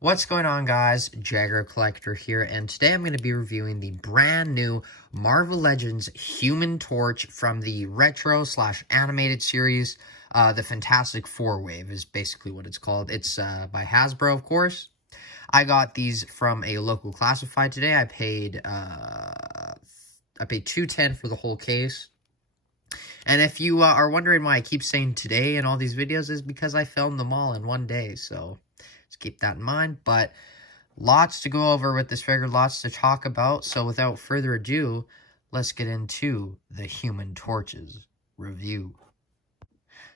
What's going on, guys? Jagger Collector here, and today I'm going to be reviewing the brand new Marvel Legends Human Torch from the retro/animated series. The Fantastic Four Wave is basically what it's called. It's by Hasbro, of course. I got these from a local classified today. I paid $210 for the whole case. And if you are wondering why I keep saying today in all these videos, is because I filmed them all in one day, so just keep that in mind. But lots to go over with this figure, lots to talk about. So without further ado, let's get into the Human Torches review.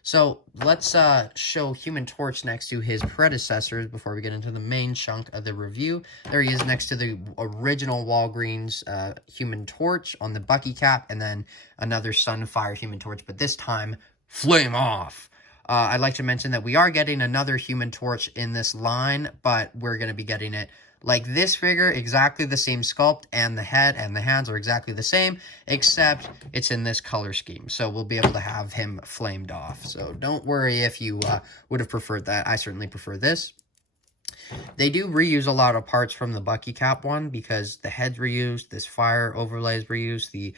So let's show Human Torch next to his predecessors before we get into the main chunk of the review. There he is next to the original Walgreens Human Torch on the Bucky cap, and then another Sunfire Human Torch, but this time Flame Off. I'd like to mention that we are getting another Human Torch in this line, but we're going to be getting it like this figure, exactly the same sculpt, and the head and the hands are exactly the same, except it's in this color scheme. So we'll be able to have him flamed off. So don't worry if you would have preferred that. I certainly prefer this. They do reuse a lot of parts from the Bucky cap one because the head's reused, this fire overlay is reused, the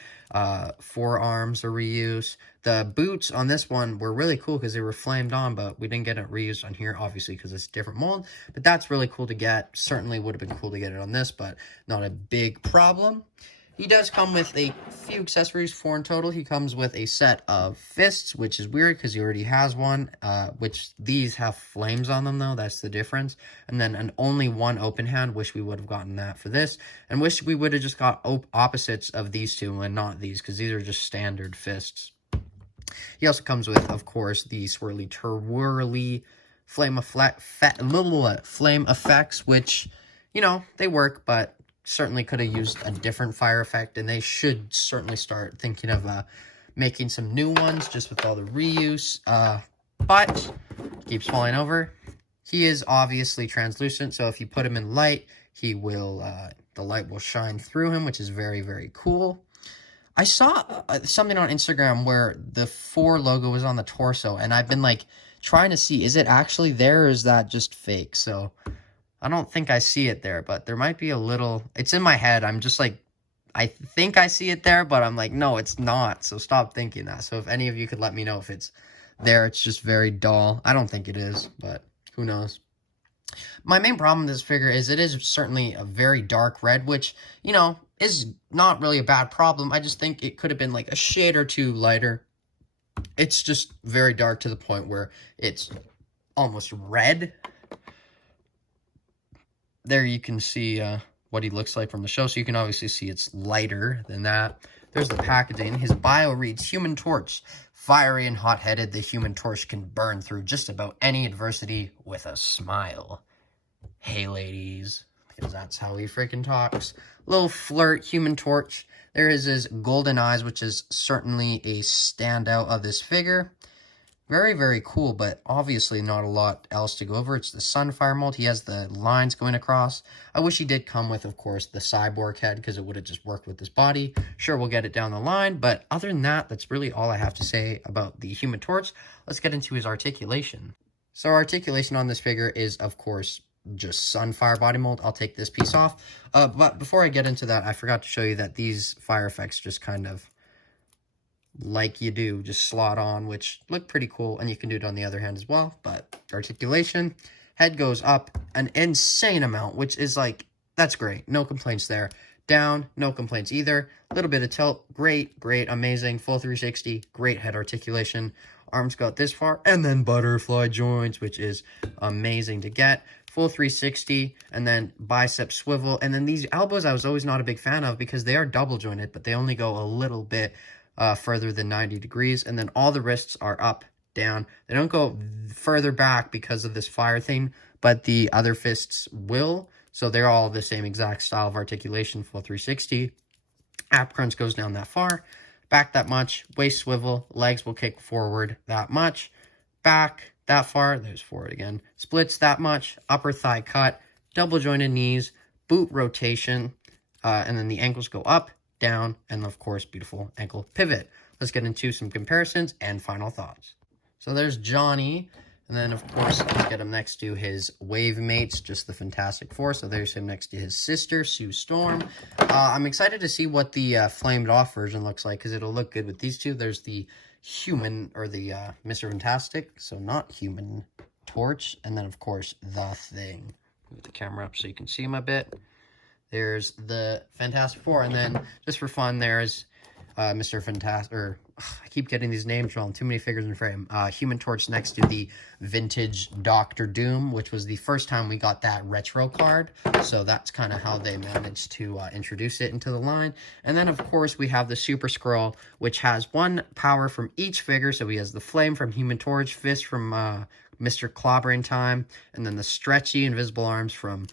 forearms are reused. The boots on this one were really cool because they were flamed on, but we didn't get it reused on here, obviously, because it's a different mold. But that's really cool to get. Certainly would have been cool to get it on this, but not a big problem. He does come with a few accessories, 4 in total. He comes with a set of fists, which is weird because he already has one, which these have flames on them, though. That's the difference. And then only one open hand. Wish we would have gotten that for this. And wish we would have just got opposites of these two and not these, because these are just standard fists. He also comes with, of course, the swirly twirly flame effects, which, you know, they work, but certainly could have used a different fire effect, and they should certainly start thinking of making some new ones just with all the reuse. But keeps falling over. He is obviously translucent, so if you put him in light, he will the light will shine through him, which is very, very cool. I saw something on Instagram where the 4 logo was on the torso, and I've been like trying to see, is it actually there or is that just fake? So I don't think I see it there, but there might be a little, it's in my head. I'm just like, I think I see it there, but I'm like, no, it's not. So stop thinking that. So if any of you could let me know if it's there, it's just very dull. I don't think it is, but who knows? My main problem with this figure is it is certainly a very dark red, which, you know, is not really a bad problem. I just think it could have been like a shade or two lighter. It's just very dark to the point where it's almost red. There you can see what he looks like from the show, so you can obviously see it's lighter than that. There's the packaging. His bio reads, Human Torch. Fiery and hot-headed, the Human Torch can burn through just about any adversity with a smile. Hey, ladies, because that's how he freaking talks. Little flirt, Human Torch. There is his golden eyes, which is certainly a standout of this figure. Very, very cool, but obviously not a lot else to go over. It's the Sunfire mold. He has the lines going across. I wish he did come with, of course, the cyborg head, because it would have just worked with his body. Sure, we'll get it down the line, but other than that, that's really all I have to say about the Human Torch. Let's get into his articulation. So articulation on this figure is, of course, just Sunfire body mold. I'll take this piece off. But before I get into that, I forgot to show you that these fire effects just kind of, like you do, just slot on, which look pretty cool, and you can do it on the other hand as well. But articulation, head goes up an insane amount, which is like, that's great, no complaints there. Down, no complaints either. A little bit of tilt, great, amazing. Full 360, great head articulation. Arms go out this far, and then butterfly joints, which is amazing to get. Full 360, and then bicep swivel, and then these elbows I was always not a big fan of because they are double jointed, but they only go a little bit further than 90 degrees, and then all the wrists are up, down. They don't go further back because of this fire thing, but the other fists will, so they're all the same exact style of articulation, full 360. Ab crunch goes down that far, back that much, waist swivel, legs will kick forward that much, back that far, there's forward again, splits that much, upper thigh cut, double jointed knees, boot rotation, and then the ankles go up, down, and of course, beautiful ankle pivot. Let's get into some comparisons and final thoughts. So there's Johnny And then, of course, let's get him next to his wave mates, just the Fantastic Four. So there's him next to his sister, Sue Storm. I'm excited to see what the flamed off version looks like, because it'll look good with these two. There's the human, or the Mr. Fantastic, so not Human Torch. And then, of course, the Thing. Move the camera up so you can see him a bit. There's the Fantastic Four, and then, just for fun, there's Mr. Fantastic, or I keep getting these names wrong, too many figures in frame. Human Torch next to the vintage Doctor Doom, which was the first time we got that retro card. So that's kind of how they managed to introduce it into the line. And then, of course, we have the Super Skrull, which has one power from each figure. So he has the Flame from Human Torch, Fist from Mr. Clobbering Time, and then the stretchy invisible arms from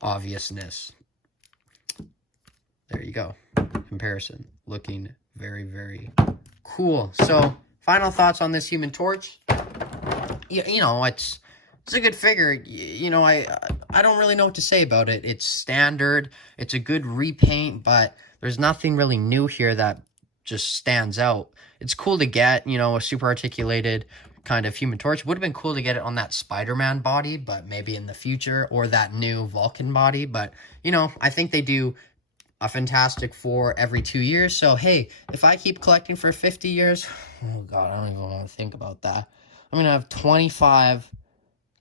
Obviousness. There you go. Comparison. Looking very, very cool. So, final thoughts on this Human Torch. You know, it's a good figure. You know, I don't really know what to say about it. It's standard. It's a good repaint, but there's nothing really new here that just stands out. It's cool to get, you know, a super articulated kind of Human Torch. Would have been cool to get it on that Spider-Man body, but maybe in the future, or that new Vulcan body. But, you know, I think they do a Fantastic Four every 2 years. So, hey, if I keep collecting for 50 years, oh, God, I don't even want to think about that. I'm going to have 25.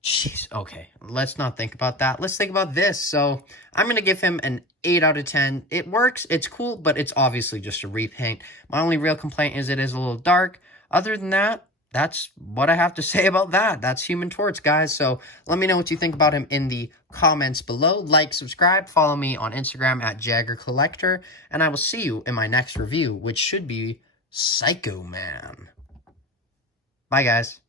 Jeez, okay, let's not think about that. Let's think about this. So, I'm going to give him an 8 out of 10. It works, it's cool, but it's obviously just a repaint. My only real complaint is it is a little dark. Other than that, that's what I have to say about that. That's Human Torch, guys. So let me know what you think about him in the comments below. Like, subscribe, follow me on Instagram at Jagger Collector, and I will see you in my next review, which should be Psycho Man. Bye, guys.